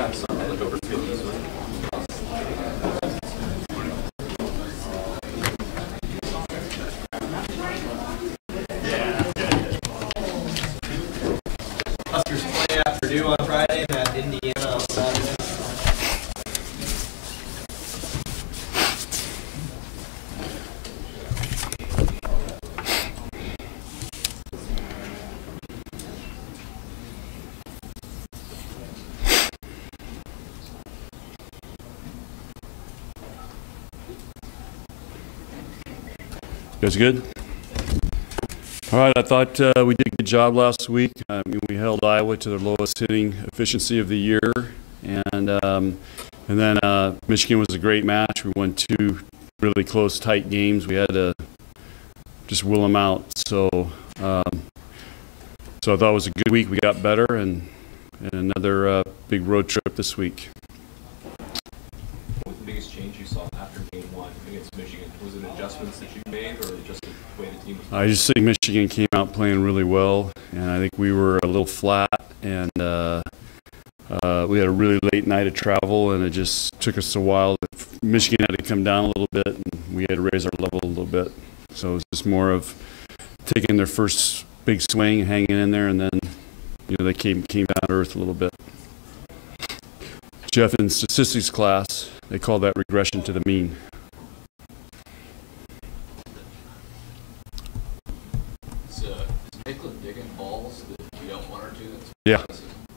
Yeah, so I look over to these ones. Huskers play at Purdue on Friday and at Indiana on Saturday. You guys good? All right, I thought we did a good job last week. We held Iowa to their lowest hitting efficiency of the year, and then Michigan was a great match. We won 2 really close, tight games. We had to just will them out. So I thought it was a good week. We got better, and another big road trip this week. What was the biggest change you saw after game 1 against Michigan? Was it adjustments that you made, or just the way the team was playing? I just think Michigan came out playing really well, and I think we were a little flat, and we had a really late night of travel, and it just took us a while. Michigan had to come down a little bit, and we had to raise our level a little bit. So it was just more of taking their first big swing, hanging in there, and then they came down to earth a little bit. Jeff, in statistics class, they call that regression to the mean. Is Nicklin digging balls that you don't want her to? Yeah,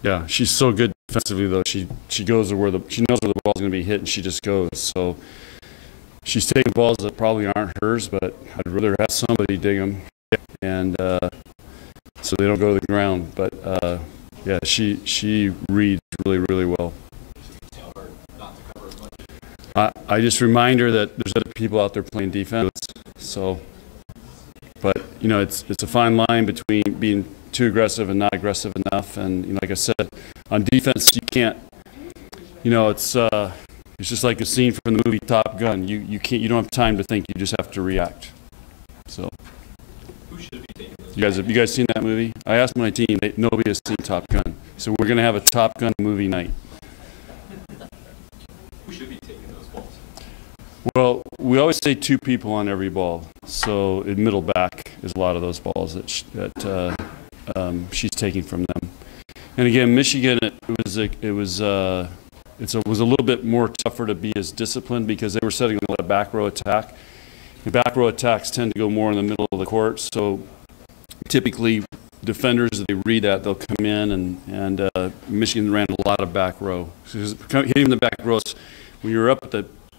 yeah. She's so good defensively, though. She goes to she knows where the ball's going to be hit, and she just goes. So she's taking balls that probably aren't hers, but I'd rather have somebody dig them, and so they don't go to the ground. But yeah, she reads really, really well. I just remind her that there's other people out there playing defense. So, but it's a fine line between being too aggressive and not aggressive enough. And like I said, on defense you can't. It's just like a scene from the movie Top Gun. You don't have time to think. You just have to react. So. Who should be taking those? Have you guys seen that movie? I asked my team. Nobody has seen Top Gun. So we're gonna have a Top Gun movie night. Who should be taking those balls? Well, we always say 2 people on every ball. So in middle back is a lot of those balls that she's taking from them. And again, Michigan, it was a little bit more tougher to be as disciplined because they were setting a lot of back row attack. The back row attacks tend to go more in the middle of the court. So typically, defenders, they read that, they'll come in, and Michigan ran a lot of back row. So hitting the back rows, when you're up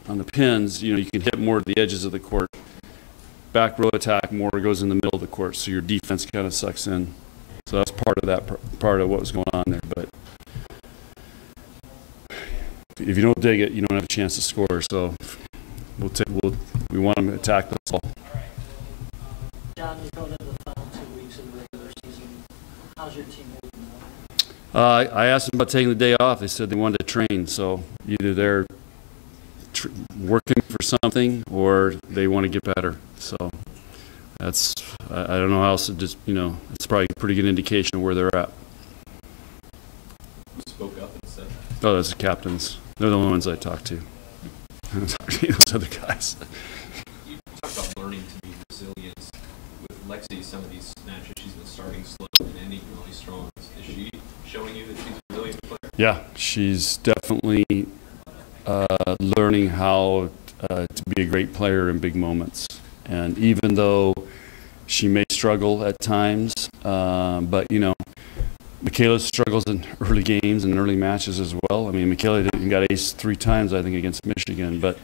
on the pins, you can hit more to the edges of the court. Back row attack more goes in the middle of the court, so your defense kind of sucks in. So that's part of what was going on there. But if you don't dig it, you don't have a chance to score. So we want them to attack the ball. John, you're going into the final 2 weeks of the regular season. How's your team holding up? I asked them about taking the day off. They said they wanted to train. So either they're working for something or they want to get better. So that's I don't know how else to just it's probably a pretty good indication of where they're at. Who spoke up and said that? Oh, those are captains. They're the only ones I talk to. I don't talk to those other guys. You talked about learning to be resilient. With Lexi, some of these matches she's been starting slow and ending really strong. Is she showing you that she's a resilient player? Yeah, she's definitely learning how to be a great player in big moments. And even though she may struggle at times, but Michaela struggles in early games and early matches as well. I mean, Michaela got ace 3 times, I think, against Michigan. But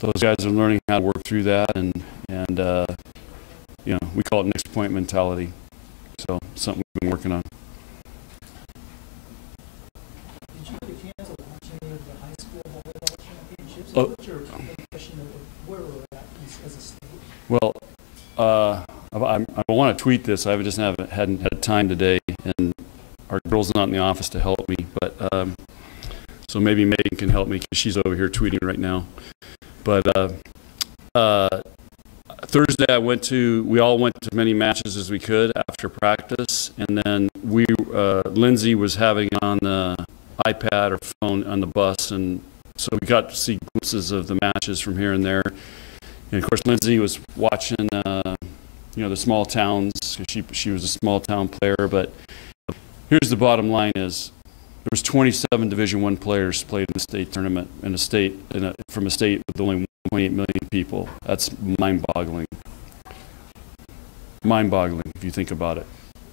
those guys are learning how to work through that, and we call it next point mentality. So something we've been working on. Did you get a chance to watch any of the high school volleyball championships? Oh. What's your impression of where we're at as a state? Well, I want to tweet this. I just hadn't had time today, and our girl's not in the office to help me. But so maybe Megan can help me because she's over here tweeting right now. But Thursday we all went to as many matches as we could after practice, and then Lindsay was having on iPad or phone on the bus, and so we got to see glimpses of the matches from here and there. And of course, Lindsay was watching, the small towns. She was a small town player. But here's the bottom line: is there was 27 Division I players played in the state tournament from a state with only 1.8 million people. That's mind-boggling. Mind-boggling if you think about it.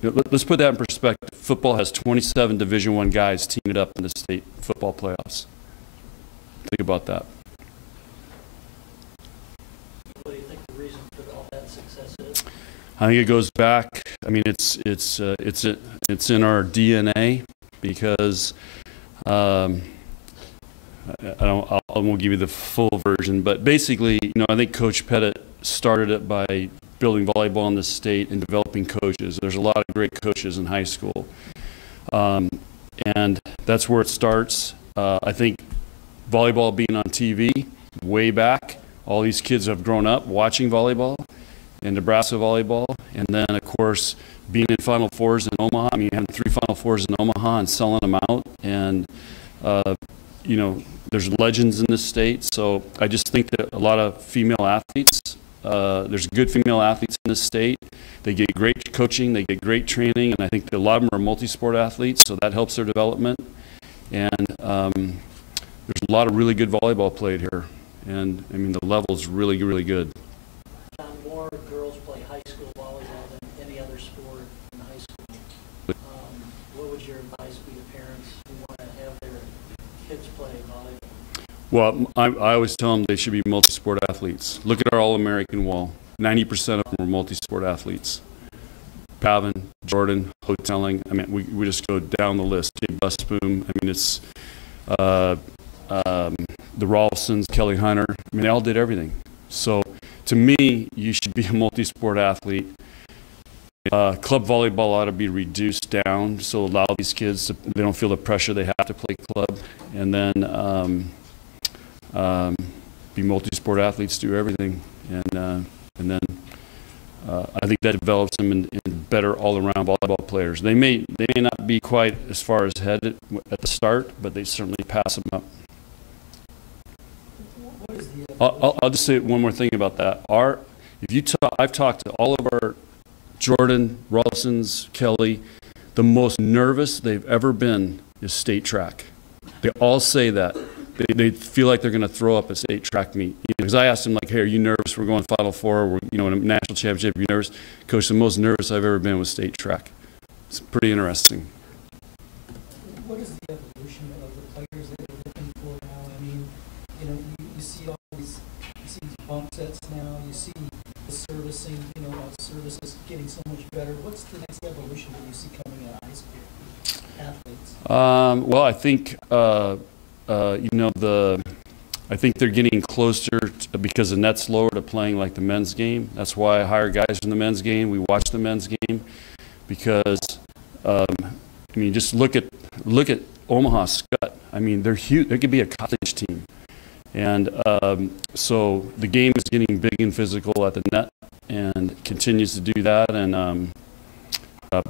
Let's put that in perspective. Football has 27 Division I guys teaming it up in the state football playoffs. Think about that. What do you think the reason for all that success is? I think it goes back. I mean, it's in our DNA because I won't give you the full version, but basically, I think Coach Pettit started it by building volleyball in the state and developing coaches. There's a lot of great coaches in high school, and that's where it starts. I think volleyball being on TV way back, all these kids have grown up watching volleyball and Nebraska volleyball, and then of course being in Final Fours in Omaha. I mean, having 3 Final Fours in Omaha and selling them out, and there's legends in this state. So I just think that a lot of female athletes. There's good female athletes in this state. They get great coaching, they get great training, and I think that a lot of them are multi-sport athletes, so that helps their development. And there's a lot of really good volleyball played here, and I mean the level is really, really good. John, more girls play high school volleyball than any other sport in high school. What would your advice be to parents who want to have their kids play volleyball? Well, I always tell them they should be multi-sport athletes. Look at our All-American wall. 90% of them are multi-sport athletes. Pavin, Jordan, Hoteling. I mean, we just go down the list. Jay Busboom. I mean, it's the Rolfsons, Kelly Hunter. I mean, they all did everything. So, to me, you should be a multi-sport athlete. Club volleyball ought to be reduced down, so allow these kids they don't feel the pressure they have to play club, and then be multi-sport athletes, do everything, and then I think that develops them in better all-around volleyball players. They may not be quite as far as headed at the start, but they certainly pass them up. I'll just say one more thing about that. I've talked to all of our Jordan, Rolfsons, Kelly. The most nervous they've ever been is state track. They all say that. They feel like they're going to throw up a state track meet. Because I asked them, like, hey, are you nervous? We're going Final Four. We're in a national championship. Are you nervous? Coach, the most nervous I've ever been was state track. It's pretty interesting. What is the evolution of the players that you're looking for now? I mean, you see all these, bump sets now. You see the servicing, services getting so much better. What's the next evolution that you see coming out of high school athletes? Well, I think I think they're getting closer because the net's lower to playing like the men's game. That's why I hire guys in the men's game. We watch the men's game because just look at Omaha Scott. I mean, they're huge. They could be a college team, and so the game is getting big and physical at the net, and continues to do that. And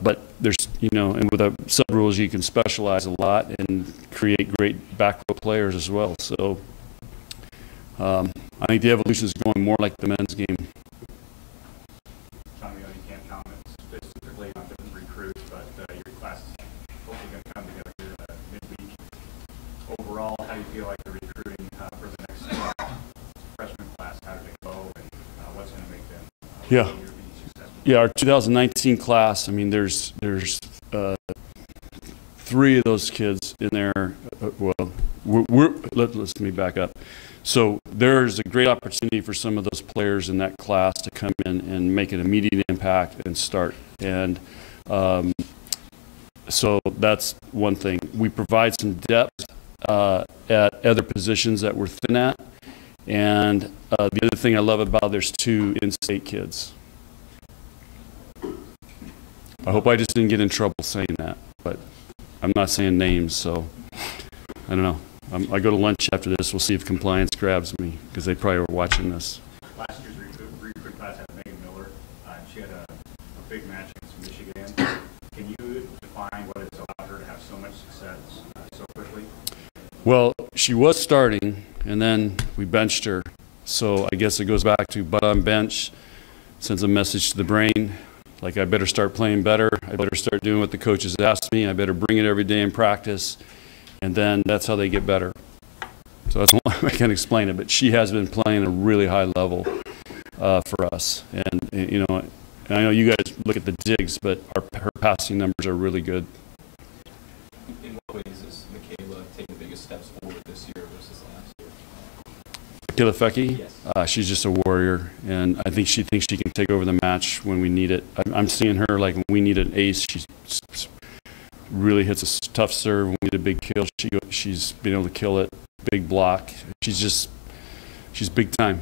but there's and with the sub rules, you can specialize a lot and create great back row players as well. So I think the evolution is going more like the men's game. John, you can't comment specifically on different recruits, but your class is hopefully going to come together here midweek. Overall, how do you feel like the recruiting for the next freshman class? How did it go, and what's going to make them successful? Yeah, our 2019 class. I mean, there's 3 of those kids in there. Let me back up. So there's a great opportunity for some of those players in that class to come in and make an immediate impact and start. And so that's one thing. We provide some depth at other positions that we're thin at. And the other thing I love about there's 2 in-state kids. I hope I just didn't get in trouble saying that, but I'm not saying names, so I don't know. I go to lunch after this. We'll see if compliance grabs me, because they probably were watching this. Last year's recruit class had Megan Miller. She had a big match against Michigan. Can you define what has allowed her to have so much success so quickly Well, she was starting, and then we benched her. So I guess it goes back to butt on bench, sends a message to the brain, like I better start playing better. I better start doing what the coaches asked me. I better bring it every day in practice, and then that's how they get better. So that's one way I can explain it. But she has been playing at a really high level for us, and you know, and I know you guys look at the digs, but her passing numbers are really good. In what ways is Michaela taking the biggest steps forward this year versus last year? Michaela Fecke, Yes. she's just a warrior, and I think she thinks she can take over the match when we need it. I'm seeing her like when we need an ace, she really hits a tough serve. When we need a big kill, she's been able to kill it. Big block. She's big time.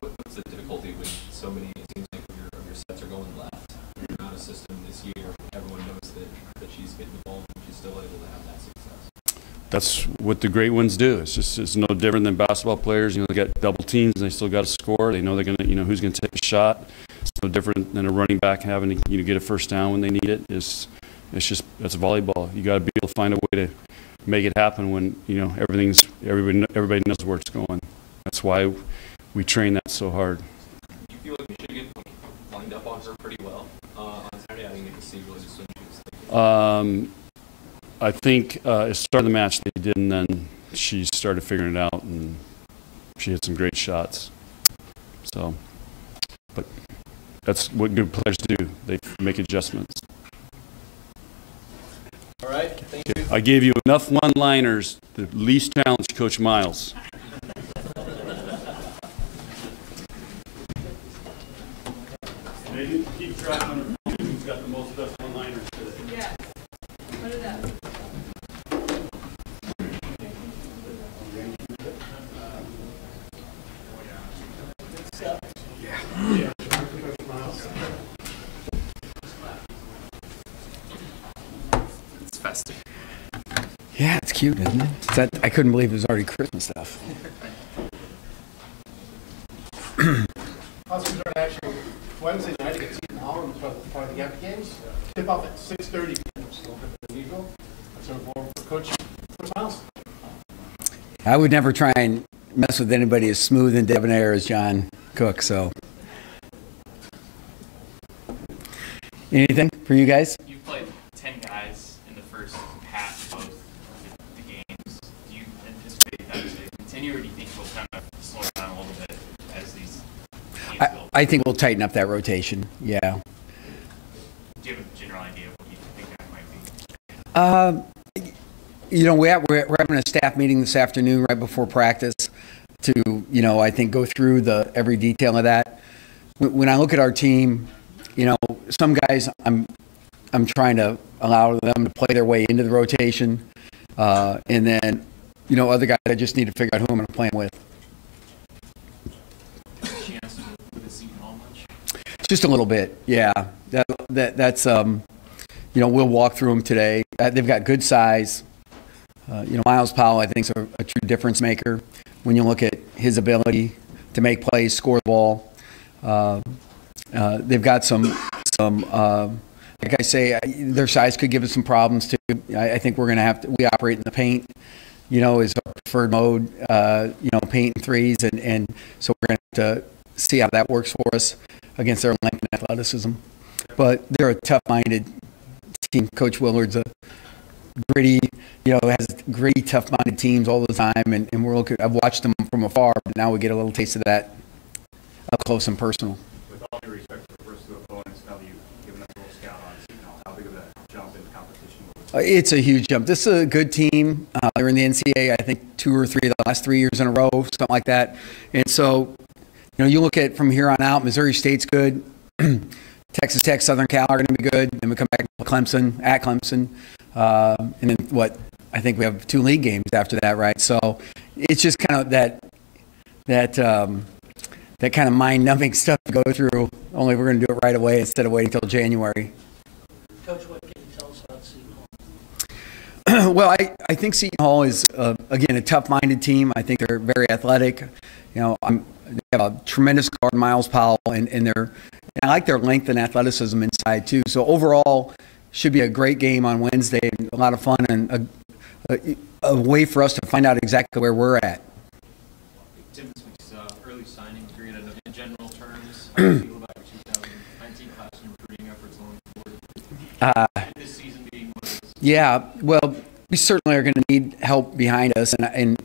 What's the difficulty with so many? It seems like your sets are going left. You're not a system this year. Everyone knows that she's getting the ball and she's still able to have that success. That's what the great ones do. It's no different than basketball players. You know, they got double teams and they still got to score. They know they're gonna, who's gonna take a shot. It's no different than a running back having to get a first down when they need it. That's volleyball. You got to be able to find a way to make it happen when everybody knows where it's going. That's why we train that so hard. Do you feel like Michigan lined up on her pretty well on Saturday? I didn't get to see really just when she was thinking. I think at the start of the match they did, and then she started figuring it out, and she hit some great shots. So, but that's what good players do. They make adjustments. All right, thank you. I gave you enough one-liners to at least challenge Coach Miles. Maybe keep track on who's got the most best one-liners today. Yeah. Put it up. It's festive. Yeah, it's cute, isn't it? I couldn't believe it was already Christmas stuff. Huskers are actually Wednesday night against Seton Hall in part of the Gap games. Tip off at 6:30 p.m. It's a little bit than usual. So for Coach Miles. I would never try and mess with anybody as smooth and debonair as John Cook, so. Anything for you guys? You've played 10 guys in the first half of the games. Do you anticipate that to continue, or do you think we'll kind of slow down a little bit as these games build? I think we'll tighten up that rotation, yeah. Do you have a general idea of what you think that might be? We're having a staff meeting this afternoon right before practice to, I think go through every detail of that. When I look at our team, some guys I'm trying to allow them to play their way into the rotation, and then other guys I just need to figure out who I'm going to play with. Chance with the Seton Hall much? Just a little bit, yeah. That's we'll walk through them today. They've got good size. Miles Powell I think is a true difference maker when you look at his ability to make plays, score the ball. They've got some like I say, their size could give us some problems too. I think we're going to have to, we operate in the paint, is our preferred mode, paint and threes. And so we're going to have to see how that works for us against their length and athleticism. But they're a tough-minded team. Coach Willard's a gritty, has gritty, tough-minded teams all the time. And I've watched them from afar, but now we get a little taste of that up close and personal. With all due respect to the first two opponents, now that you've given us a little scout on Seton Hall, how big of a jump in the competition was it? It's a huge jump. This is a good team. They're in the NCAA, I think, 2 or 3 of the last 3 years in a row, something like that. And so, you look at from here on out, Missouri State's good. Texas Tech, Southern Cal are going to be good. Then we come back to Clemson, and then I think we have 2 league games after that, right? So it's just kind of that kind of mind-numbing stuff to go through. Only we're going to do it right away instead of waiting until January. Coach, what can you tell us about Seton Hall? Well, I think Seton Hall is, again, a tough-minded team. I think they're very athletic. They have a tremendous guard, Miles Powell, and I like their length and athleticism inside, too. So overall, should be a great game on Wednesday, and a lot of fun, and a way for us to find out exactly where we're at. Tim, this week's early signing period in general terms, how do you feel about your 2019 class and recruiting efforts going forward? This season being what it is. Yeah, well, we certainly are going to need help behind us, and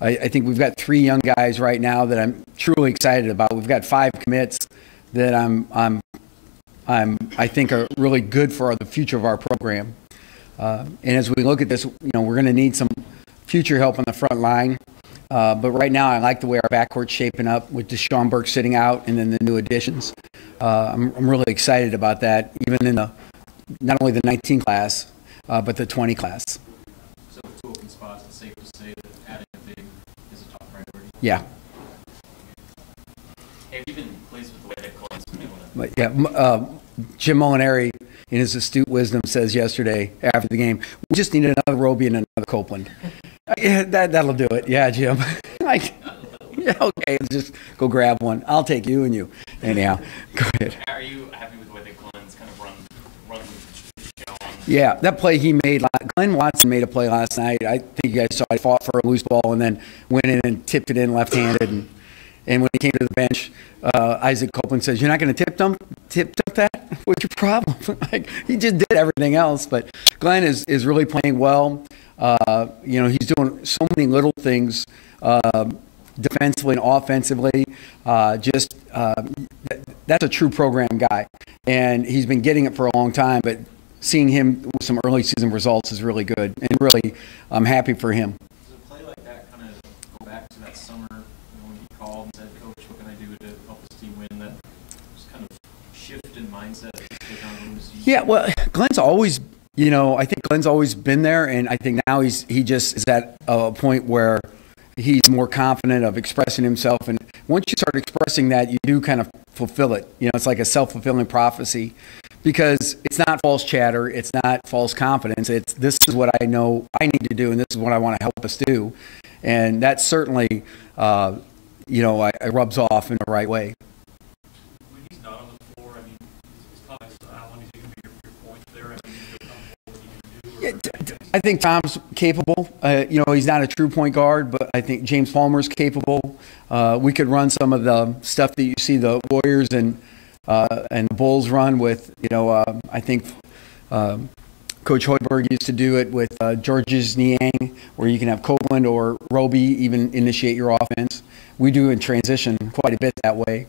I think we've got 3 young guys right now that I'm truly excited about. We've got 5 commits that I think are really good for the future of our program. And as we look at this, we're going to need some future help on the front line. But right now, I like the way our backcourt's shaping up with Deshaun Burke sitting out and then the new additions. I'm really excited about that, even in not only the 19 class, but the 20 class. So with 2 open spots, it's safe to say that adding a big is a top priority. Yeah. Have you been pleased with the way that Colin's been able to? But yeah, Jim Molinari, in his astute wisdom, says yesterday after the game, we just need another Roby and another Copeland. Yeah, that'll do it. Yeah, Jim. Yeah, okay, just go grab one. I'll take you and you. Anyhow, go ahead. Are you happy with the way that Colin's kind of run the show on? Yeah, that play he made, Glenn Watson made a play last night. I think you guys saw he fought for a loose ball and then went in and tipped it in left-handed. And when he came to the bench, Isaac Copeland says, "You're not going to tip dump that? What's your problem?" He just did everything else. But Glenn is really playing well. He's doing so many little things defensively and offensively. That's a true program guy. And he's been getting it for a long time. But seeing him with some early season results is really good. And really, I'm happy for him. Does a play like that kind of go back to that summer when he called and said, "Coach, what can I do to help this team win?" That just kind of shift in mindset to take on the season? Yeah, well, Glenn's always, I think Glenn's always been there, and I think now he just is at a point where he's more confident of expressing himself. And once you start expressing that, you do kind of fulfill it. It's like a self-fulfilling prophecy, because it's not false chatter, it's not false confidence. It's, this is what I know I need to do, and this is what I want to help us do. And that certainly, it rubs off in the right way. When he's not on the floor, his comments, how long is he going to be your point there? You feel comfortable what he can do? I think Tom's capable. He's not a true point guard, but I think James Palmer's capable. We could run some of the stuff that you see the Warriors and the Bulls run with. I think Coach Hoiberg used to do it with Georges Niang, where you can have Copeland or Roby even initiate your offense. We do in transition quite a bit that way,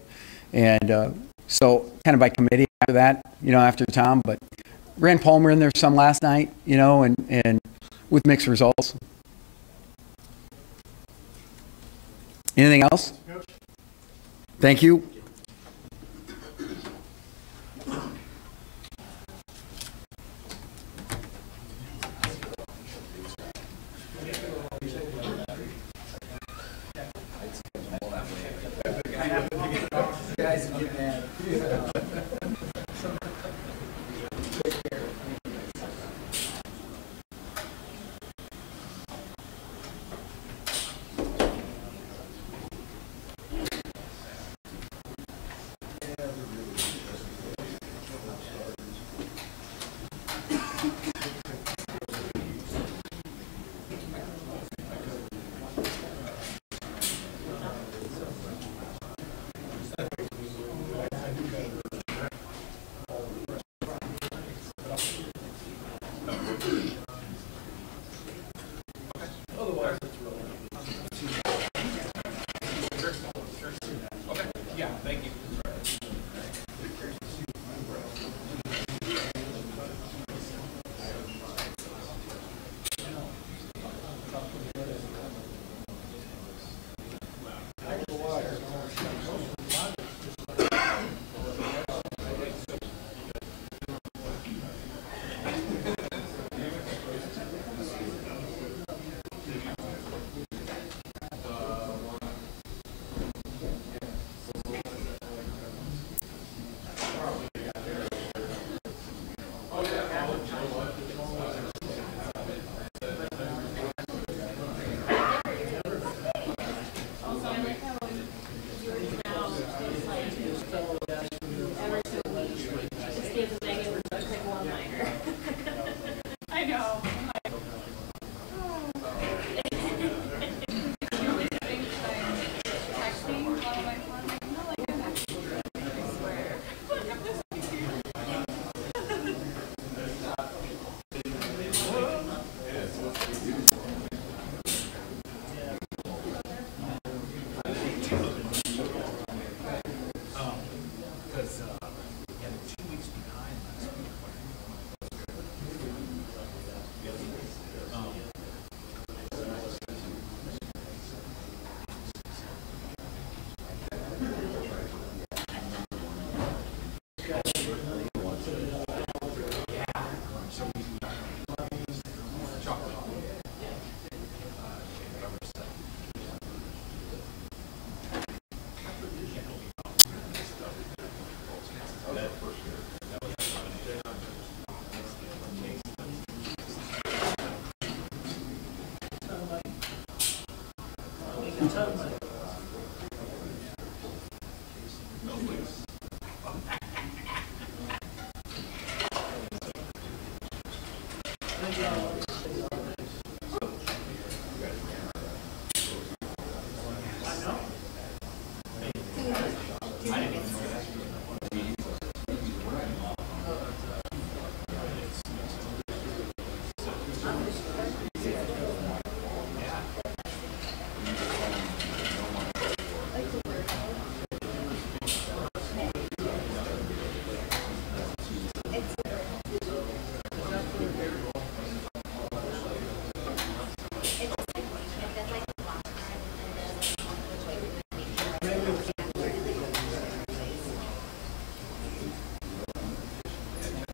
and so kind of by committee after that, after Tom, but. Ran Palmer in there some last night, and with mixed results. Anything else? Thank you.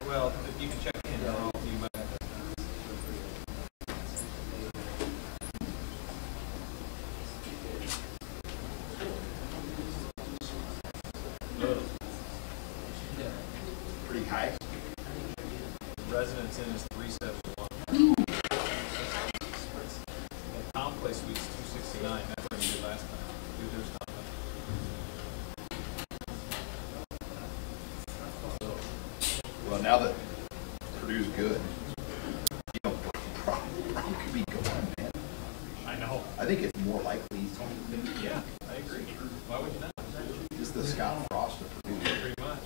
Well, if you can check in, you might have Pretty high. Residence in is 371. Tom play suite's 269. That's what he did last time. There's Well, now that Purdue's good, you know, Brown could be going, man. I know. I think it's more likely he's going to be. Yeah, I agree. Why would you not? Just the Scott Frost of Purdue. Pretty much.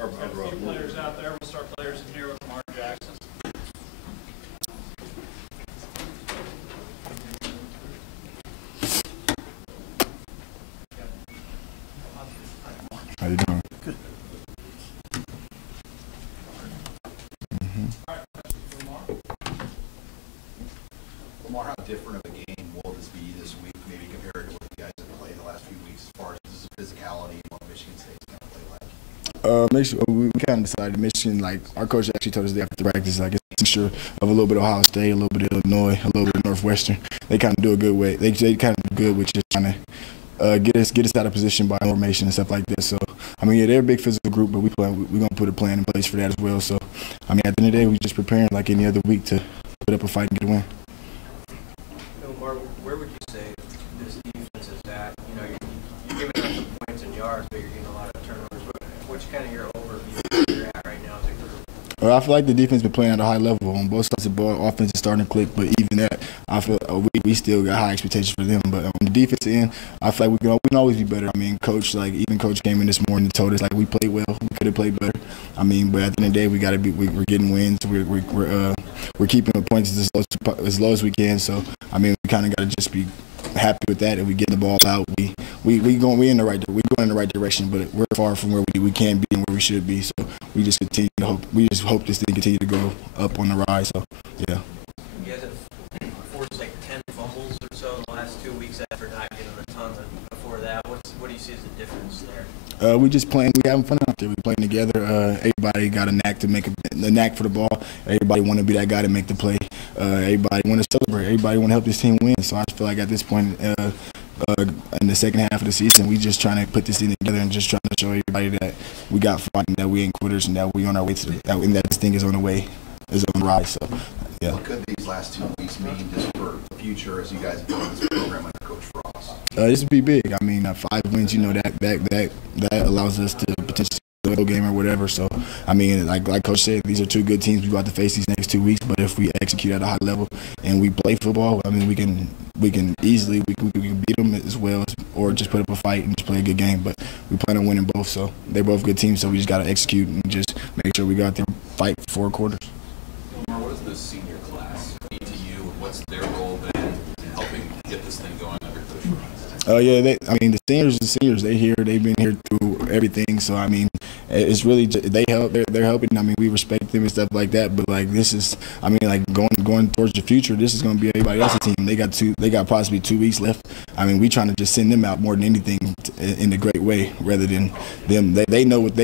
Or, Got a few players out there. We'll start players in here with Mark Jackson. How you doing? Good. Lamar, how different of a game will this be this week, maybe compared to what you guys have played the last few weeks as far as the physicality and what Michigan State's going to play like? We kind of decided Michigan, like, our coach actually told us they have to practice, like, it's a mixture of a little bit of Ohio State, a little bit of Illinois, a little bit of Northwestern. They kind of do a good way. They kind of do good with just trying to get us out of position by formation and stuff like that. So, I mean, yeah, they're a big physical group, but we're going to put a plan in place for that as well. So, I mean, at the end of the day, we're just preparing like any other week to put up a fight and get a win. Omar, where would you say this defense is at? You know, you're giving up some points and yards, but you're getting a lot of turnovers. What's kind of your overview of where you're at right now as a group? Well, I feel like the defense been playing at a high level on both sides of the ball. Offense is starting to click, but even that, I feel we still got high expectations for them. But on the defense end, I feel like we can always be better. I mean, coach came in this morning and told us like we played well, we could have played better. I mean, but at the end of the day, we got to be. We're getting wins. We're keeping the points as low as we can. So I mean, we kind of got to just be happy with that. If we get the ball out, we going in the right direction. But we're far from where we can be and where we should be. So we just continue to hope. We just hope this thing continue to go up on the rise. So yeah. You guys have forced like 10 fumbles or so in the last 2 weeks after not getting a ton before that. What do you see as the difference there? We just playing. We having fun out there. We playing together. Everybody got a knack to make a knack for the ball. Everybody want to be that guy to make the play. Everybody want to celebrate. Everybody want to help this team win. So I feel like at this point in the second half of the season, we just trying to put this thing together and just trying to show everybody that we got fight and that we ain't quitters and that we on our way to and that this thing is on the way, is on the rise. So yeah. What could these last 2 weeks mean just for the future as you guys build this program under Coach Frost? This would be big. I mean, 5 wins, you know, that allows us to potentially win a game or whatever. So, I mean, like Coach said, these are 2 good teams we got to face these next 2 weeks. But if we execute at a high level and we play football, I mean, we can easily we can beat them as well, or just put up a fight and just play a good game. But we plan on winning both. So they're both good teams. So we just got to execute and just make sure we got there, fight for 4 quarters. Omar, what does the senior class mean to you? What's their role been in helping get this thing going under Coach Frost? Yeah, the seniors, they've been here through everything. So I mean, it's really they help. They're helping. I mean, we respect them and stuff like that. But like this is, I mean, like going towards the future. This is going to be everybody else's team. They got possibly 2 weeks left. I mean, we trying to just send them out more than anything in a great way, rather than them. They know what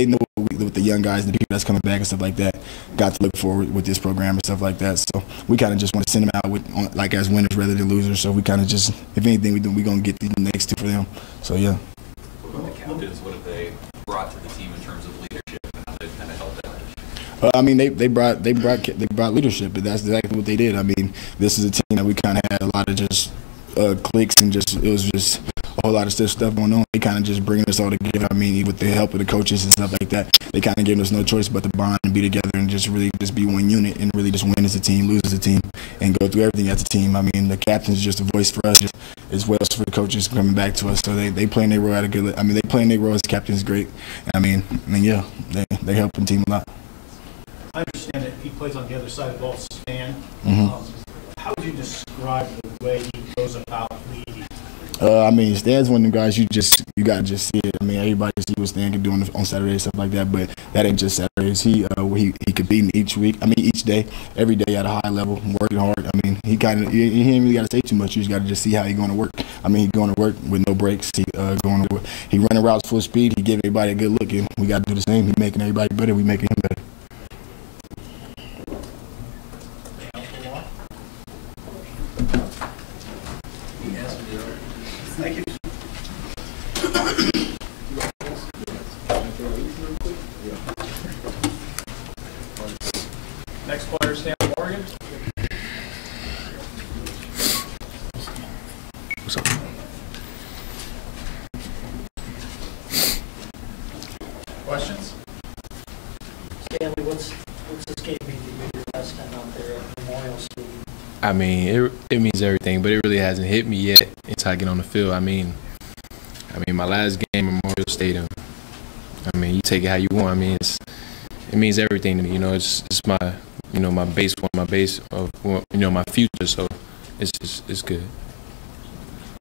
with the young guys, the people that's coming back and stuff like that, got to look forward with this program and stuff like that. So we kind of just want to send them out like as winners rather than losers. So we kind of just, if anything, we're going to get the next 2 for them. So yeah. What about the captains? What have they brought to the team in terms of leadership and how they've kind of helped out? I mean, they brought leadership, but that's exactly what they did. I mean, this is a team that we kind of had a lot of just cliques and it was just a whole lot of stuff going on. They kind of just bringing us all together. I mean, with the help of the coaches and stuff like that, they kind of gave us no choice but to bond and be together and just really just be one unit and really just win as a team, lose as a team, and go through everything as a team. I mean, the captain's just a voice for us, as well as for the coaches coming back to us. So they playing their role at a good. I mean, they playing their role as captains great. I mean, yeah, they help the team a lot. I understand that he plays on the other side of the ball, Stan. Mm-hmm. How would you describe the way he goes about leading? I mean, Stan's one of them guys you gotta just see it. I mean, everybody see what Stan can do on Saturdays, stuff like that. But that ain't just Saturdays. He competing each week. I mean, each day, every day at a high level, working hard. I mean, he ain't really gotta say too much. You just gotta just see how he going to work. I mean, he going to work with no breaks. He running routes full speed. He giving everybody a good look, and we got to do the same. He making everybody better. We making him better. Thank you. Next player, Stan Morgan. What's up? Questions? Stanley, what's this game mean to you your last time out there at Memorial Stadium? I mean, it means everything, but it really hasn't hit me yet until I get on the field. I mean, my last game at Memorial Stadium. I mean, you take it how you want. I mean, it means everything to me. You know, it's my my base of my future. So it's good.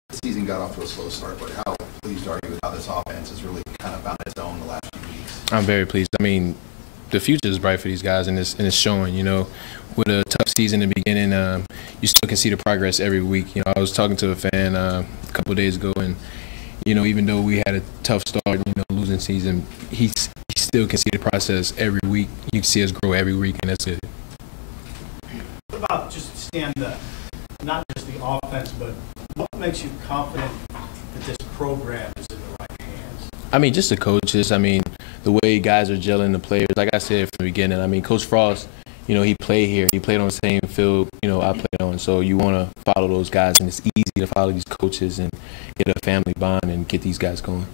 The season got off to a slow start, but how pleased are you with how this offense has really kind of found its own the last few weeks? I'm very pleased. I mean, the future is bright for these guys, and it's showing. You know, with a tough season in the beginning, you still can see the progress every week. You know, I was talking to a fan a couple of days ago, and you know, even though we had a tough start, losing season, he still can see the process every week. You can see us grow every week, and that's good. What about just Stan, not just the offense, but what makes you confident that this program is in the right hands? I mean, just the coaches. I mean, the way guys are gelling the players. Like I said from the beginning, I mean, Coach Frost, he played here. He played on the same field, I played on. So you want to follow those guys, and it's easy to follow these coaches and get a family bond and get these guys going.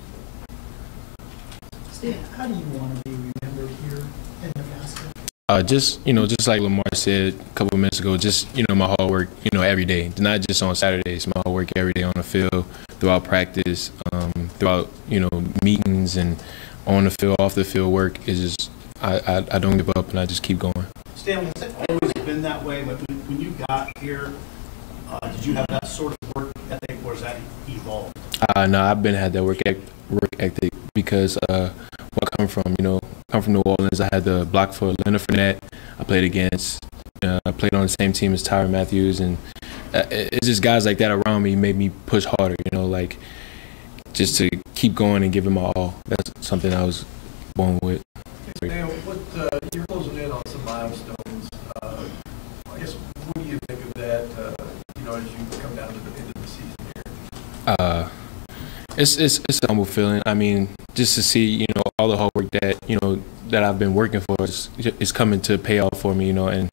Stan, how do you want to be remembered here in Nebraska? Just like Lamar said a couple of minutes ago, just, my hard work, every day. Not just on Saturdays, my hard work every day on the field, throughout practice, throughout, meetings and on the field, off the field work is just, I don't give up and I just keep going. Stan, has it always been that way? When you got here, did you have that sort of work ethic, or has that evolved? No, I've had that work ethic because where I come from, I'm from New Orleans. I had the block for Leonard Fournette. I played on the same team as Tyrann Mathieu, and it's just guys like that around me made me push harder, like just to keep going and give it my all. That's something I was born with. Stan, you're closing in on some milestones. I guess, what do you think of that, as you come down to the end of the season here? It's a humble feeling. I mean, just to see, all the hard work that, that I've been working for is coming to pay off for me, and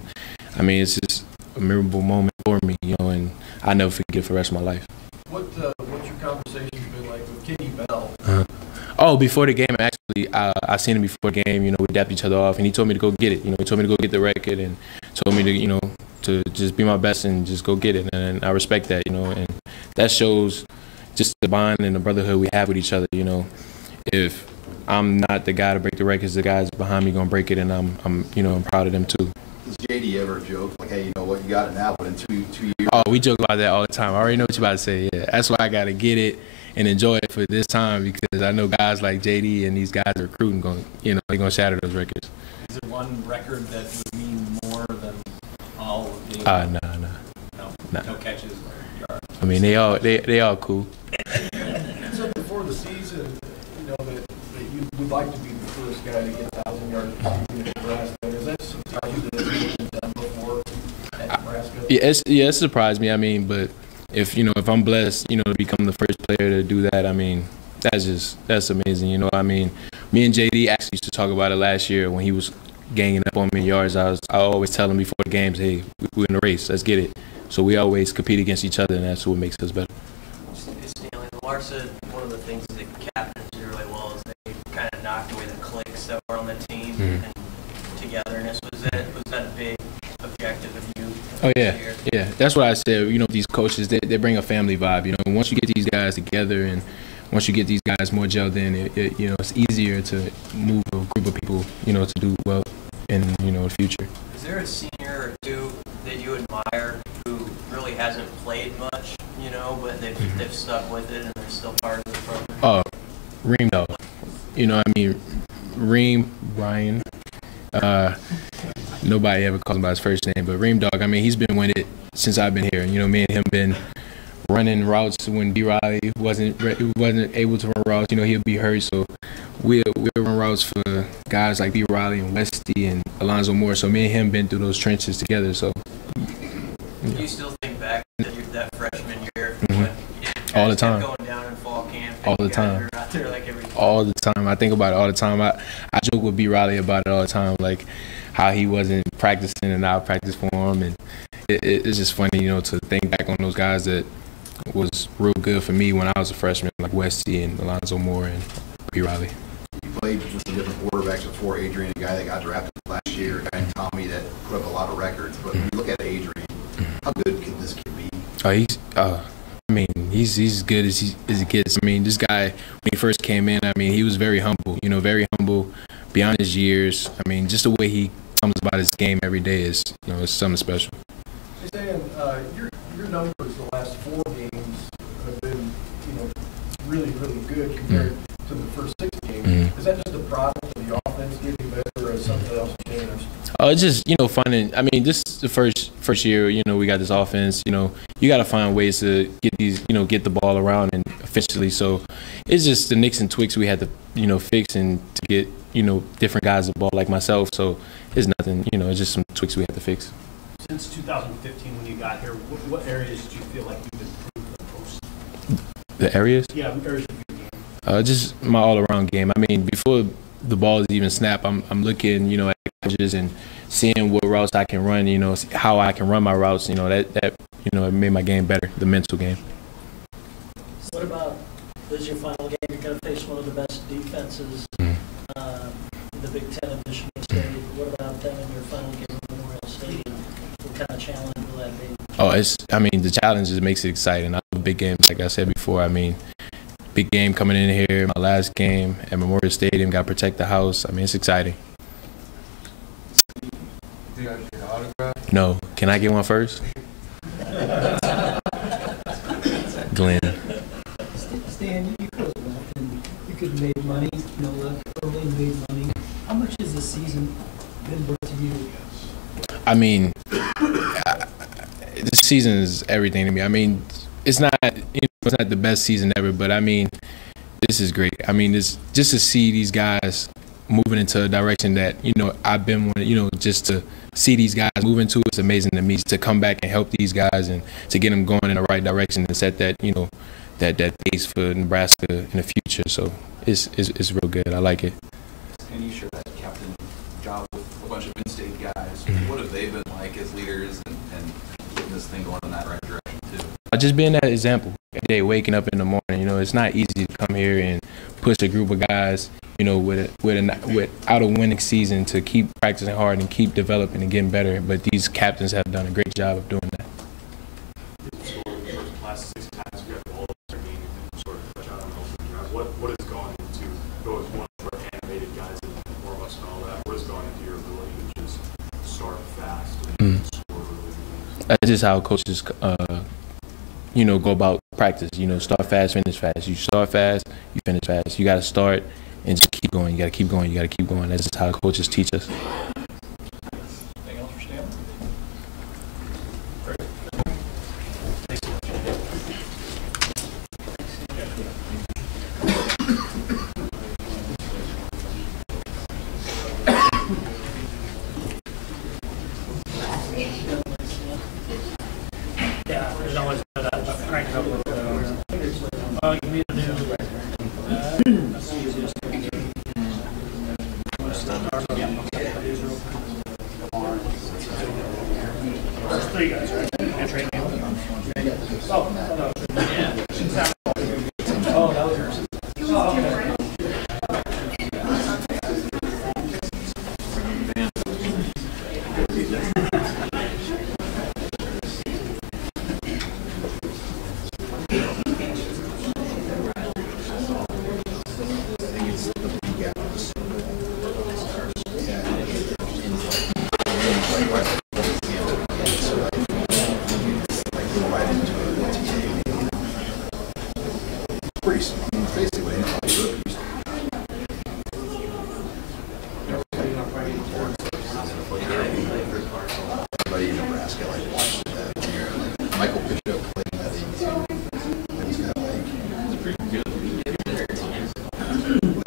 I mean, it's just a memorable moment for me, and I never forget it for the rest of my life. What's your conversations been like with Kenny Bell? Oh, before the game, actually, I seen him before the game. We dapped each other off, and he told me to go get it. He told me to go get the record, and told me to, to just be my best and just go get it. And I respect that, and that shows just the bond and the brotherhood we have with each other. If I'm not the guy to break the records, the guys behind me gonna break it, and I'm proud of them too. Does JD ever joke like, hey, you know what, you got it now, but in two years? Oh, we joke about that all the time. I already know what you're about to say. Yeah, that's why I gotta get it and enjoy it for this time, because I know guys like JD and these guys are recruiting they're gonna shatter those records. Is there one record that would mean more than all of the? No catches or yards. I mean, they all cool. So before the season, that you would like to be the first guy to get 1,000 yards in Nebraska. Is that something that has been done before at Nebraska? Yeah, it surprised me. I mean, but if I'm blessed, to become the first player to do that, I mean, that's amazing. I mean, me and JD actually used to talk about it last year when he was ganging up on me in yards. I always tell him before the games, hey, we're in the race, let's get it. So we always compete against each other, and that's what makes us better. Stanley, Lamar said one of the things that captains do really well is they kind of knocked away the cliques that were on the team and togetherness. Was that a big objective of you? Oh yeah. That's what I said. You know, these coaches, they bring a family vibe. You know, once you get these guys together and once you get these guys more gelled in, you know, it's easier to move a group of people, you know, to do well in, you know, the future. Is there a senior or two that you admire who really hasn't played much, you know, but they've stuck with it and they're still part of the program? Oh, Reem though. You know, I mean, Reem, Brian. Nobody ever calls him by his first name, but Reem Dog. I mean, he's been with it since I've been here. You know, me and him been running routes when B. Riley wasn't able to run routes. You know, he'll be hurt, so we'll run routes for guys like B. Riley and Westy and Alonzo Moore. So me and him been through those trenches together. So. Do you still think back to that freshman year all the time? Going down in fall camp. All the time. Out there like every all the time. I think about it all the time. I joke with B. Riley about it all the time, like how he wasn't practicing and I practice for him, and it's just funny, you know, to think back on those guys that was real good for me when I was a freshman, like Westy and Alonzo Moore and B. Riley. You played with some different quarterbacks before. Adrian, a guy that got drafted last year, a guy named Tommy that put up a lot of records. But when you look at Adrian, how good can this kid be? I mean, he's good as he gets. I mean, this guy, when he first came in, I mean, he was very humble, you know, very humble beyond his years. I mean, just the way he comes about his game every day is, you know, it's something special. Hey, Stan, your numbers the last 4 games have been, you know, really, really good compared to the first 6 games. Is that just a product of the offense getting better, or is something else changed? It's just, you know, finding. I mean, this is the first year. You know, we got this offense. You know, you got to find ways to get these, you know, get the ball around and efficiently. So it's just the nicks and tweaks we had to, you know, fix and to get, you know, different guys the ball like myself. So it's nothing. You know, it's just some tweaks we had to fix. Since 2015, when you got here, what areas do you feel like you've improved the most? The areas? Yeah, areas of your game. Just my all-around game. I mean, before the ball is even snapped, I'm looking, you know, at coverages and seeing what routes I can run, you know, how I can run my routes, you know, that you know, it made my game better, the mental game. What about, this is your final game, you're going to face one of the best defenses in the Big Ten of Michigan State. What about them in your final game at Memorial Stadium? What kind of challenge will that be? I mean, the challenge just makes it exciting. I love big games, like I said before. I mean, big game coming in here, my last game at Memorial Stadium, got to protect the house. I mean, it's exciting. Do you have your autograph? No. Can I get one first? Glenn. Stan, you could have left and you could have made money, you know, left early and made money. How much has the season been worth to you? I mean, this season is everything to me. I mean, it's not, you know, it's not the best season ever, but I mean, this is great. I mean, it's just to see these guys moving into a direction that, you know, I've been wanting, you know, just to see these guys move into, it's amazing to me to come back and help these guys and to get them going in the right direction and set that, you know, that pace for Nebraska in the future. So it's real good. I like it. And you share that captain job with a bunch of in-state guys. What have they been like as leaders and getting this thing going in that right direction too? Just being that example. Every day, waking up in the morning, you know, it's not easy to come here and push a group of guys, you know, without a winning season to keep practicing hard and keep developing and getting better. But these captains have done a great job of doing that. Last 6 times we have all of our game and sort of touch out on what has gone into those one for animated guys and warm-ups and all that? What has gone into your ability to just start fast and score really? That's just how coaches, you know, go about practice. You know, start fast, finish fast. You start fast, you finish fast. You got to start and just keep going. You got to keep going. You got to keep going. That's just how coaches teach us. Anything else for Stan? Yeah, there's always just crank it up a little bit. You need to do There's 3 guys, right? pretty simple. I mean, it's basically what anybody used to. Everybody in Nebraska like watched that. Michael Bishop played in that 82. It was kind of like, it was pretty good.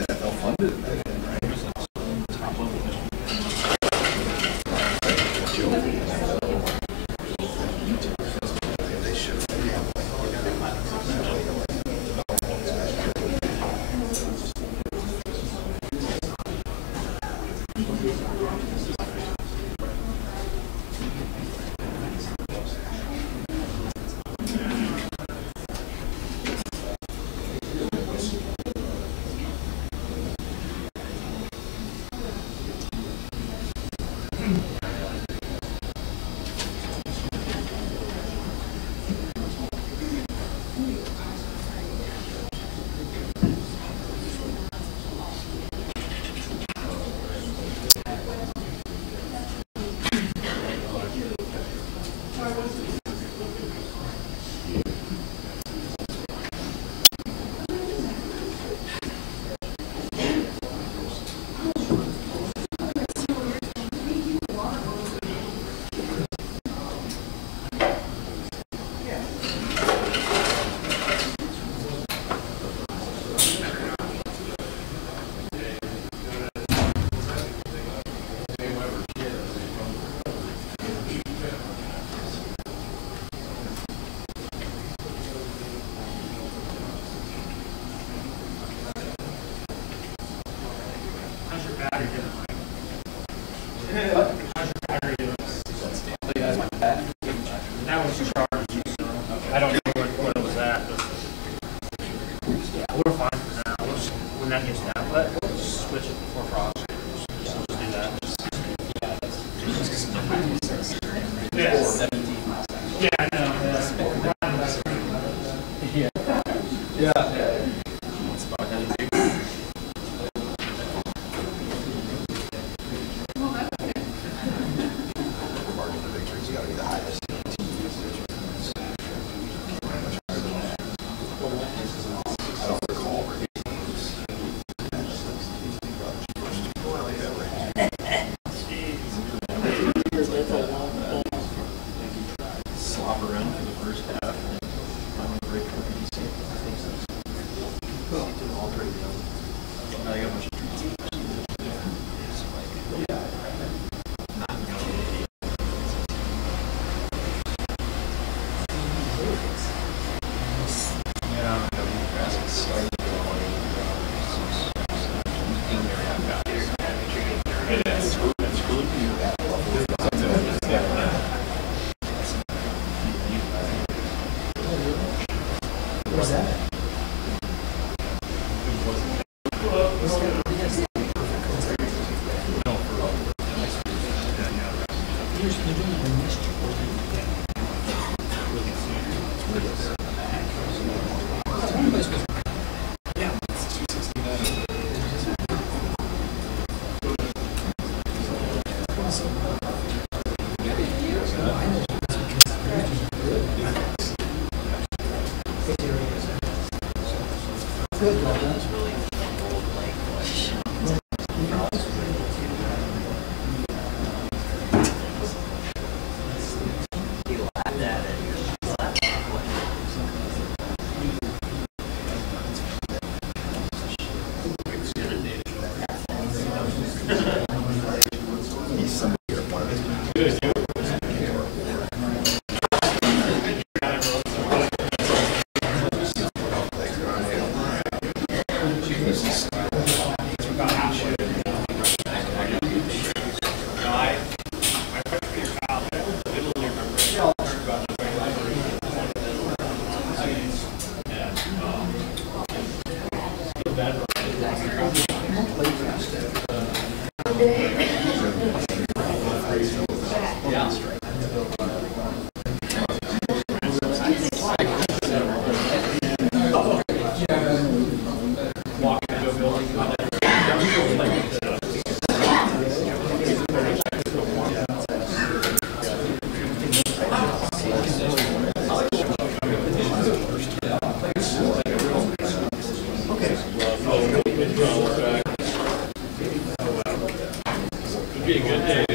NFL funded back then, right? Top level. They should have. be a good day.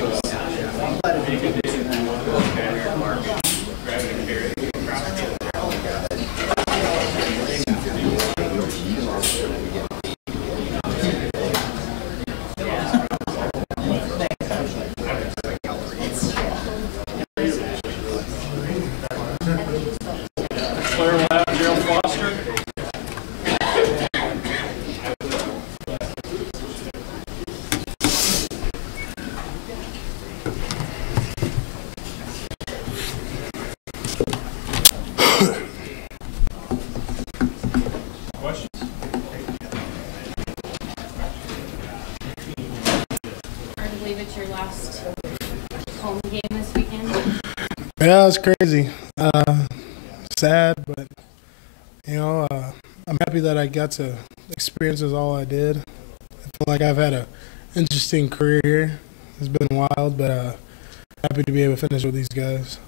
Player will have Gerald Foster. Questions? Hard to believe it's your last home game this weekend. Yeah, it's crazy. Sad, but I'm happy that I got to experience this all I did. I feel like I've had an interesting career here. It's been wild, but happy to be able to finish with these guys.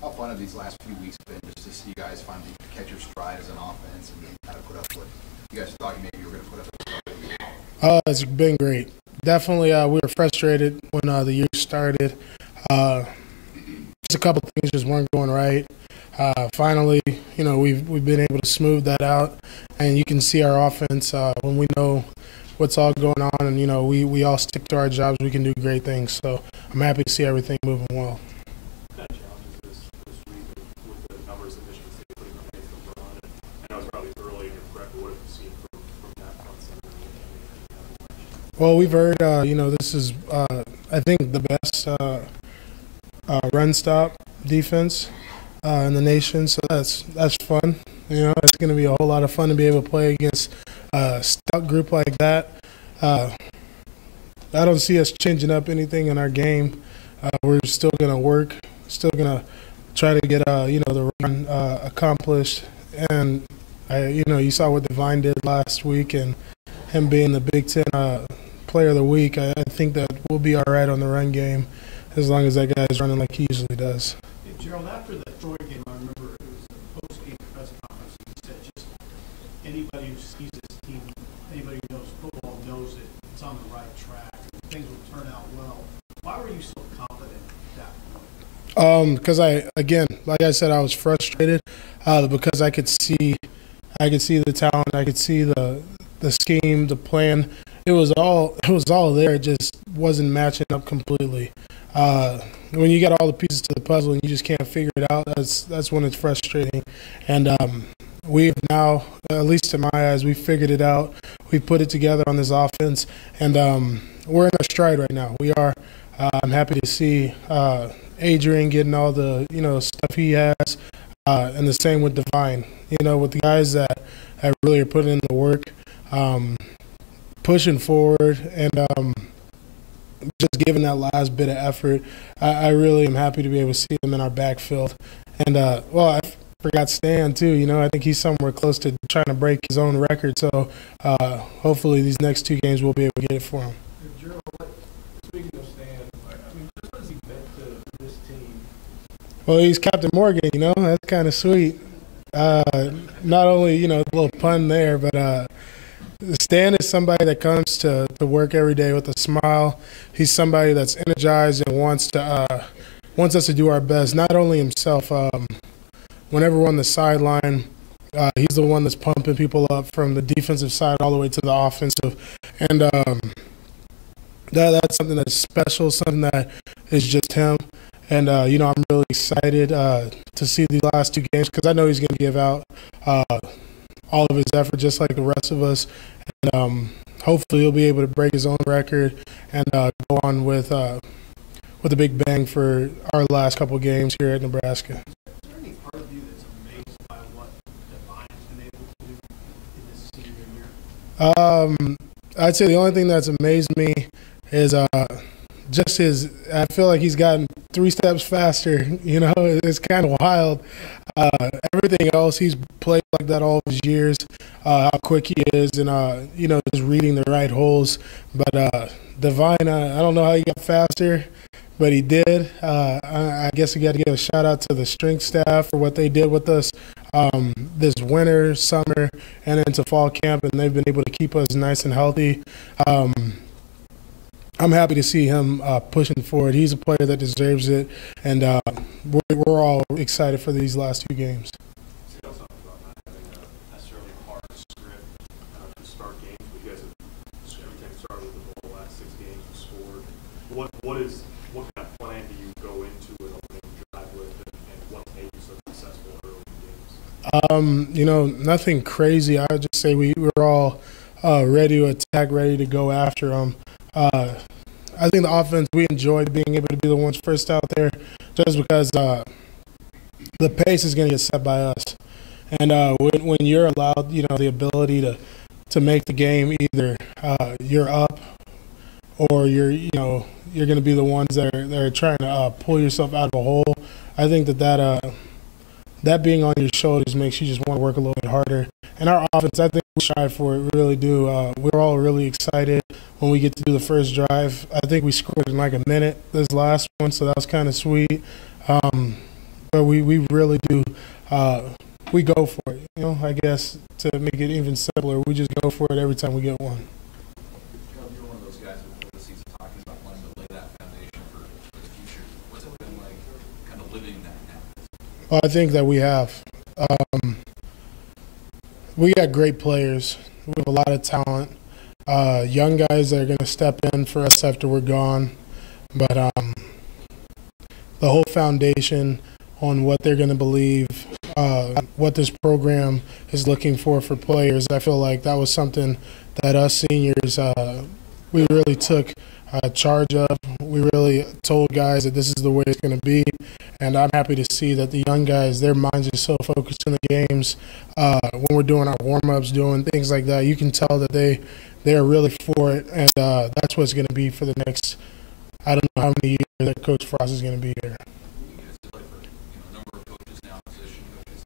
How fun have these last few weeks been just to see you guys finally catch your stride as an offense and kind of put up what you guys thought maybe you were going to put up? It's been great. Definitely, we were frustrated when the year started. Just a couple things just weren't going right. Finally, we've been able to smooth that out, and you can see our offense when we know what's all going on, and we all stick to our jobs. We can do great things. So I'm happy to see everything moving well. What kind of challenges this week with the numbers that Michigan State putting on pace for run? And I know it's probably early in your prep, but what have you seen from that front center? Well, we've heard, this is, I think, the best run stop defense in the nation. So that's fun. It's going to be a whole lot of fun to be able to play against a stout group like that. I don't see us changing up anything in our game. We're still going to work, still going to try to get, the run accomplished. And, you saw what Devine did last week, and him being the Big Ten Player of the Week. I think that we'll be all right on the run game as long as that guy's running like he usually does. Hey, Gerald, after the Troy game, I remember it was a post-game press conference. You said just anybody who sees this team, anybody who knows football knows that it's on the right track. Things will turn out well. Why were you so confident at that point? Because like I said, I was frustrated because I could see the talent, I could see the scheme, the plan. It was all there. It just wasn't matching up completely. When you get all the pieces to the puzzle and you just can't figure it out, that's when it's frustrating. And we've now, at least to my eyes, we've figured it out. We've put it together on this offense, and we're in our stride right now. We are. I'm happy to see Adrian getting all the stuff he has, and the same with Devine. With the guys that really are putting in the work, pushing forward, and just giving that last bit of effort. I really am happy to be able to see them in our backfield. And, I forgot Stan, too. I think he's somewhere close to trying to break his own record. So hopefully these next two games we'll be able to get it for him. Gerald, speaking of Stan, what has he meant to this team? Well, he's Captain Morgan, That's kind of sweet. Not only, a little pun there, but Stan is somebody that comes to work every day with a smile. He's somebody that's energized and wants us to do our best. Not only himself. Whenever we're on the sideline, he's the one that's pumping people up from the defensive side all the way to the offensive. And that's something that's special, something that is just him. And, I'm really excited to see these last two games because I know he's going to give out all of his effort just like the rest of us. And hopefully he'll be able to break his own record and go on with a big bang for our last couple games here at Nebraska. Is there any part of you that's amazed by what Devine's been able to do in this senior year? I'd say the only thing that's amazed me is just I feel like he's gotten 3 steps faster. It's kind of wild. Everything else, he's played like that all his years, how quick he is, and, just reading the right holes. But Devine, I don't know how he got faster, but he did. I guess we got to give a shout-out to the strength staff for what they did with us this winter, summer, and into fall camp, and they've been able to keep us nice and healthy. I'm happy to see him pushing forward. He's a player that deserves it, and we're all excited for these last 2 games. What kind of plan do you go into an opening drive with, and what made you so successful early in games? You know, nothing crazy. I would just say we were all ready to attack, ready to go after them. I think the offense, we enjoyed being able to be the ones first out there just because the pace is going to get set by us. And when you're allowed, you know, the ability to make the game, either you're up or you're going to be the ones that are trying to pull yourself out of a hole. I think that being on your shoulders makes you just want to work a little bit harder. And our offense, I think we strive for it, we really do. We're all really excited when we get to do the first drive. I think we scored in like a minute this last one, so that was kind of sweet. But we really do. We go for it, you know, I guess, to make it even simpler. We just go for it every time we get one. You're one of those guys before the season talking about wanting to lay that foundation for the future. What's it been like kind of living that now? Well, I think that we have. We got great players. We have a lot of talent. Young guys that are going to step in for us after we're gone. But the whole foundation on what they're going to believe, what this program is looking for players, I feel like that was something that us seniors, we really took charge of. We really told guys that this is the way it's going to be. And I'm happy to see that the young guys, their minds are so focused in the games. When we're doing our warm-ups, doing things like that, you can tell that they are really for it. And that's what's going to be for the next, I don't know how many years that Coach Frost is going to be here. You guys play for a number of coaches now, position coaches,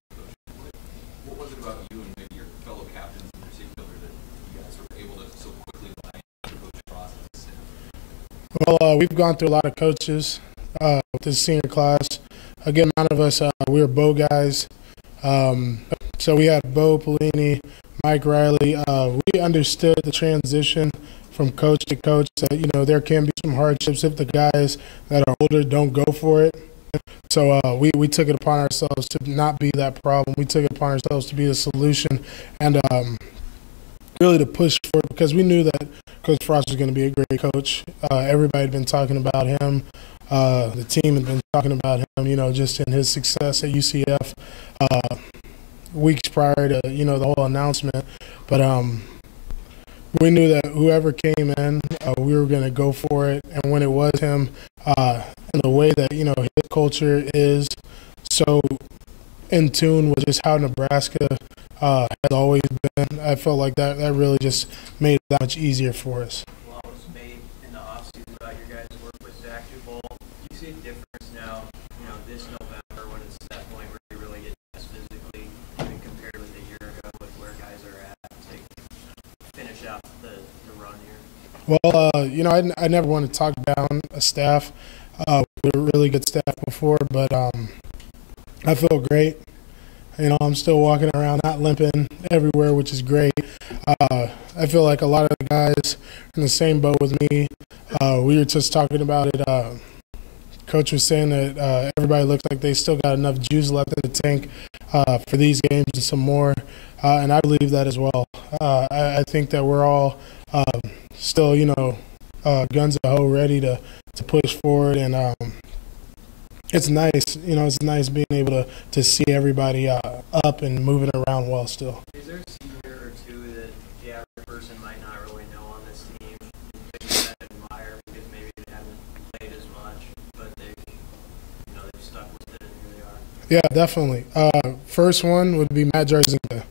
What was it about you and maybe your fellow captains in particular that you guys were able to so quickly buy into Coach Frost's? Well, we've gone through a lot of coaches with this senior class. Again, none of us, we were Bo guys. So we had Bo, Pelini, Mike Riley. We understood the transition from coach to coach, that, you know, there can be some hardships if the guys that are older don't go for it. So we took it upon ourselves to not be that problem. We took it upon ourselves to be the solution and really to push for it, because we knew that Coach Frost was going to be a great coach. Everybody had been talking about him. The team had been talking about him, you know, just in his success at UCF weeks prior to, you know, the whole announcement. But we knew that whoever came in, we were going to go for it. And when it was him, and the way that, you know, his culture is so in tune with just how Nebraska has always been, I felt like that really just made it that much easier for us. A lot was made in the offseason about your guys' work with Zach Duval. Do you see a difference now, you know, this November when it's that point where you really get tested physically, even compared with a year ago with where guys are at to finish out the run here? Well, you know, I never want to talk down a staff. We were a really good staff before, but I feel great. You know, I'm still walking around not limping everywhere, which is great. I feel like a lot of the guys are in the same boat with me. We were just talking about it. Coach was saying that everybody looks like they still got enough juice left in the tank for these games and some more, and I believe that as well. I think that we're all still, you know, guns a-ho, ready to push forward, and it's nice, you know, it's nice being able to see everybody up and moving around well still. Is there a senior or two that the average person might not really know on this team that you admire because maybe they haven't played as much, but they've stuck with it and here they are? Yeah, definitely. First one would be Matt Jarzinka.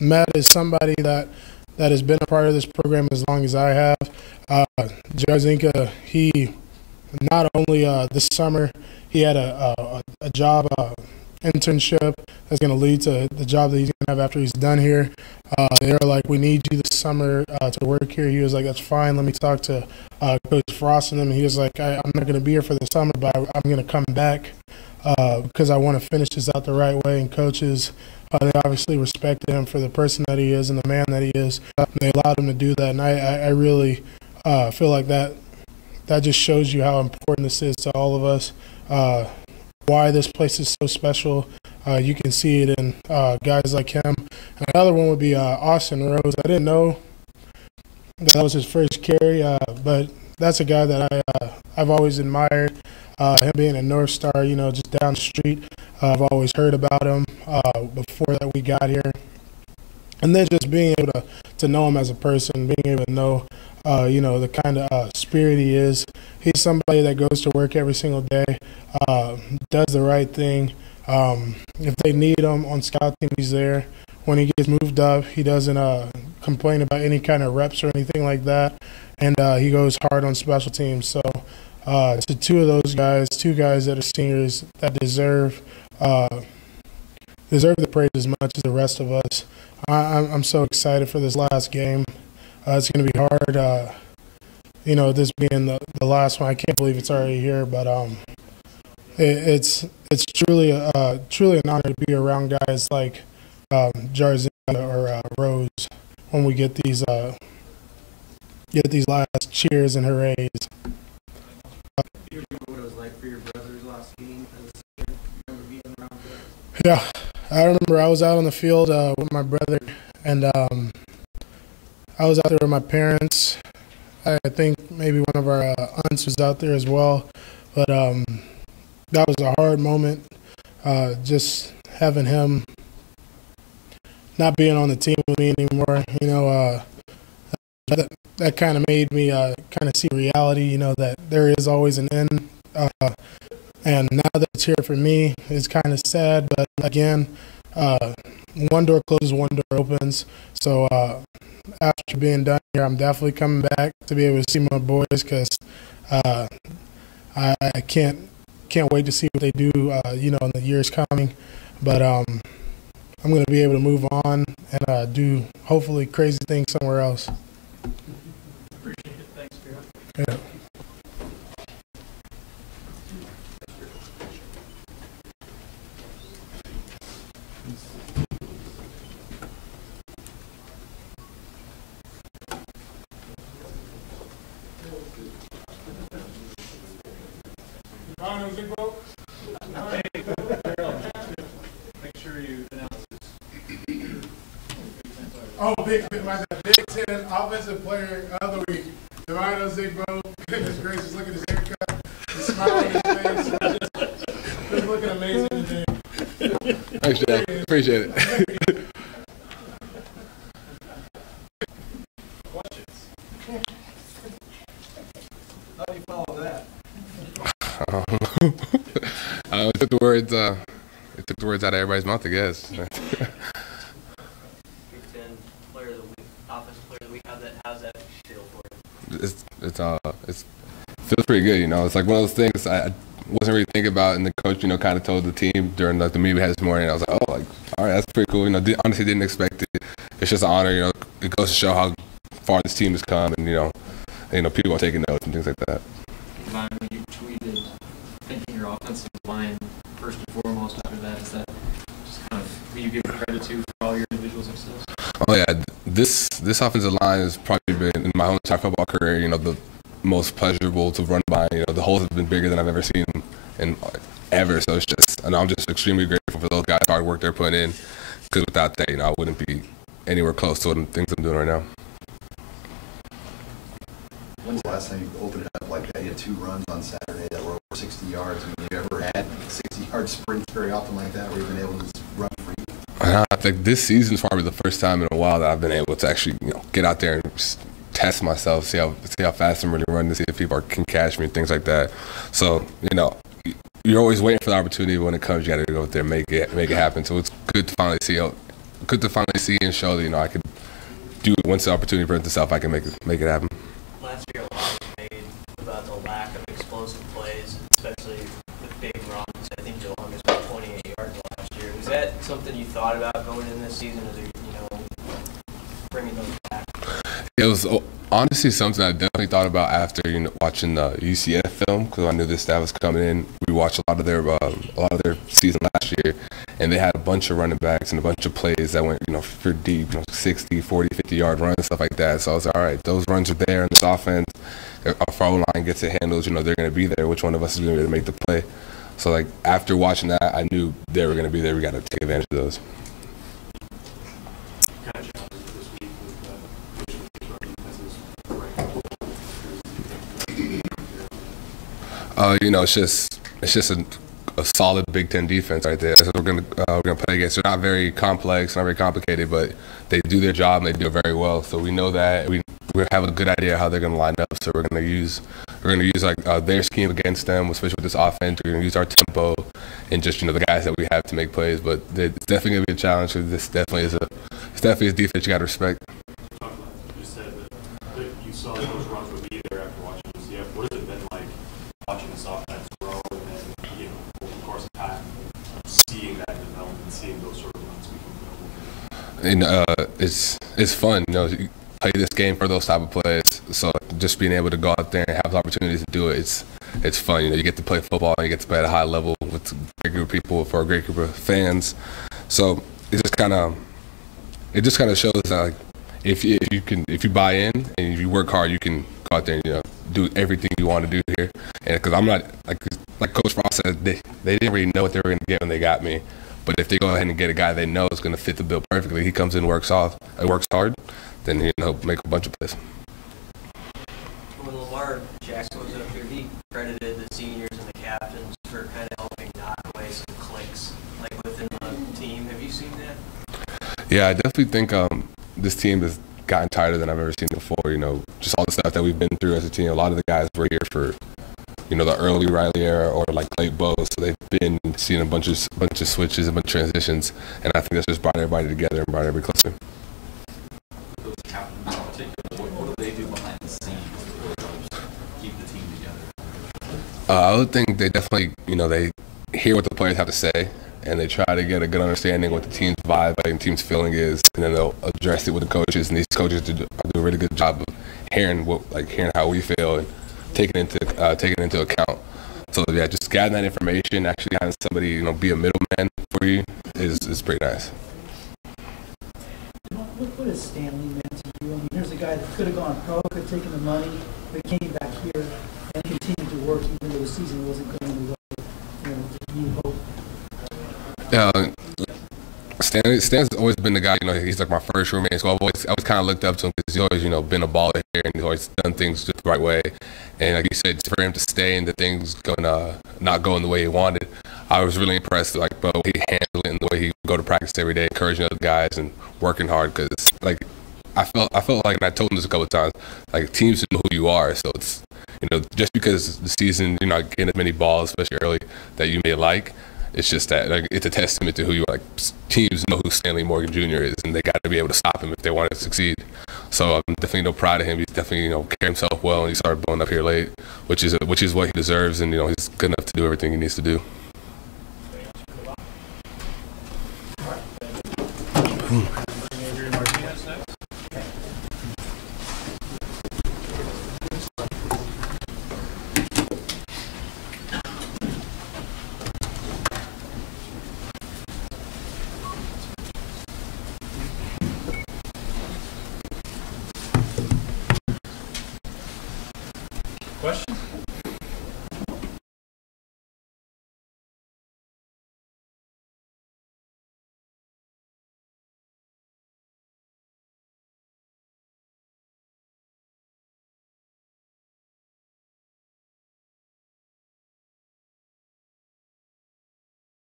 Matt is somebody that has been a part of this program as long as I have. Jarzinka, he not only this summer, he had a job internship that's going to lead to the job that he's going to have after he's done here. They were like, we need you this summer to work here. He was like, that's fine. Let me talk to Coach Frost and him. He was like, I'm not going to be here for the summer, but I'm going to come back because I want to finish this out the right way. And coaches, they obviously respected him for the person that he is and the man that he is. They allowed him to do that, and I really I feel like that just shows you how important this is to all of us, why this place is so special. You can see it in guys like him. And another one would be Austin Rose. I didn't know that was his first carry, but that's a guy that I've always admired. Him being a North Star, just down the street. I've always heard about him before that we got here. And then just being able to know him as a person, being able to know, the kind of spirit he is. He's somebody that goes to work every single day, does the right thing. If they need him on scout team, he's there. When he gets moved up, he doesn't complain about any kind of reps or anything like that. And he goes hard on special teams. So to two of those guys, two guys that are seniors that deserve the praise as much as the rest of us. I'm so excited for this last game. It's going to be hard, this being the last one. I can't believe it's already here, but it's truly an honor to be around guys like Jarzina or Rose when we get these last cheers and hoorays. Do you remember what it was like for your brother's last game as a senior? You remember being around for that? Yeah, I remember I was out on the field with my brother, and I was out there with my parents. I think maybe one of our aunts was out there as well, but that was a hard moment, just having him not being on the team with me anymore. That kind of made me kind of see reality, that there is always an end. And now that it's here for me, it's kind of sad. But again, one door closes, one door opens. So after being done here, I'm definitely coming back to be able to see my boys because I can't wait to see what they do, in the years coming. But I'm going to be able to move on and do hopefully crazy things somewhere else. Appreciate it. Thanks, Garrett. Yeah. Make sure you announce this. Oh, Big Ten Offensive Player of the Week. Devino Zigbo. Goodness gracious, look at his haircut. The smile on his face. Just looking amazing today. Thanks, Jack. Appreciate it. Questions? How do you follow that? It took the words out of everybody's mouth, I guess. Big Ten Player of the Week, Offensive Player of the Week. How's that feel for you? It feels pretty good, It's like one of those things I wasn't really thinking about, and the coach, kind of told the team during the meeting we had this morning. I was like, oh, all right, that's pretty cool. Honestly didn't expect it. It's just an honor, It goes to show how far this team has come, and people are taking notes and things like that. When you tweeted thanking your offensive line first and foremost after that, is that just kind of who you give credit to for all your individual success? Oh yeah, this offensive line has probably been in my whole entire football career, the most pleasurable to run by. The holes have been bigger than I've ever seen in ever. So it's just, I'm just extremely grateful for those guys' hard work they're putting in. Because without that, I wouldn't be anywhere close to the things I'm doing right now. When's the last time you opened it up like that? You had 2 runs on Saturday that were over 60 yards. Have you ever had 60-yard sprints very often like that, where you've been able to just run free? I think this season is probably the first time in a while that I've been able to actually, get out there and just test myself, see how fast I'm really running, to see if people can catch me and things like that. So, you're always waiting for the opportunity. When it comes, you got to go out there and make it happen. So it's good to finally see and show that I can do it once the opportunity presents itself. I can make it happen. Last year, a lot was made about the lack of explosive plays, especially with big runs. I think the longest was 28 yards last year. Was that something you thought about going in this season? Bringing those back? It was Honestly, something I definitely thought about after watching the UCF film, because I knew this staff was coming in. We watched a lot of their season last year, and they had a bunch of running backs and a bunch of plays that went for deep, 60, 40, 50-yard runs, stuff like that. So I was like, all right, those runs are there in this offense. If our O-line gets it handled, they're going to be there. Which one of us is going to be able to make the play? So like after watching that, I knew they were going to be there. We got to take advantage of those. It's just a solid Big Ten defense right there. That's what we're gonna play against. They're not very complex, not very complicated, but they do their job and they do it very well. So we know that we have a good idea how they're gonna line up. So we're gonna use like their scheme against them, especially with this offense. We're gonna use our tempo and just the guys that we have to make plays. But it's definitely gonna be a challenge. This definitely is a defense you gotta respect. You said that you saw that those runs would be there after watching UCF. What has it been like watching this offense grow and then, over the course of time, seeing that development, seeing those sort of runs become available? And it's fun, you play this game for those type of plays. So just being able to go out there and have the opportunities to do it, it's fun. You get to play football and you get to play at a high level with a great group of people for a great group of fans. So it just kind of shows that like, if you buy in and if you work hard, you can go out there and do everything you want to do here. And because I'm not like Coach Frost said, they didn't really know what they were going to get when they got me. But if they go ahead and get a guy they know is going to fit the bill perfectly, he comes in, works hard, then he'll make a bunch of plays. When Lamar Jackson was up here, he credited the seniors and the captains for kind of helping knock away some clicks like within the team. Have you seen that? Yeah, I definitely think this team has gotten tighter than I've ever seen before. Just all the stuff that we've been through as a team. A lot of the guys were here for the early Riley era or like late Bo, so they've been seeing a bunch of switches, a bunch of transitions, and I think that's just brought everybody together and brought everybody closer. Those captains in particular, what do they do behind the scenes to really help keep the team together? I would think they definitely, they hear what the players have to say, and they try to get a good understanding of what the team's vibe and the team's feeling is, and then they'll address it with the coaches. And these coaches do a really good job of hearing how we feel and taking into account. So yeah, just gathering that information, actually having somebody be a middleman for you is pretty nice. What is Stanley meant to you? I mean, here's a guy that could have gone pro, could have taken the money, but came back here and continued to work even though the season wasn't going the way you hope. Stan's always been the guy, he's like my first roommate, so I always kind of looked up to him because he's always, been a baller here and he's always done things just the right way. And like you said, for him to stay and the things not going the way he wanted, I was really impressed, like, the way he handled it and the way he would go to practice every day, encouraging other guys and working hard because, like, I felt like, and I told him this a couple of times, like, teams know who you are, so it's, just because the season, you're not getting as many balls, especially early, that you may like, it's just that it's a testament to who you are. Like, teams know who Stanley Morgan Jr. is, and they got to be able to stop him if they want to succeed. So I'm definitely proud of him. He's definitely carried himself well, and he started blowing up here late, which is what he deserves, and he's good enough to do everything he needs to do. Question?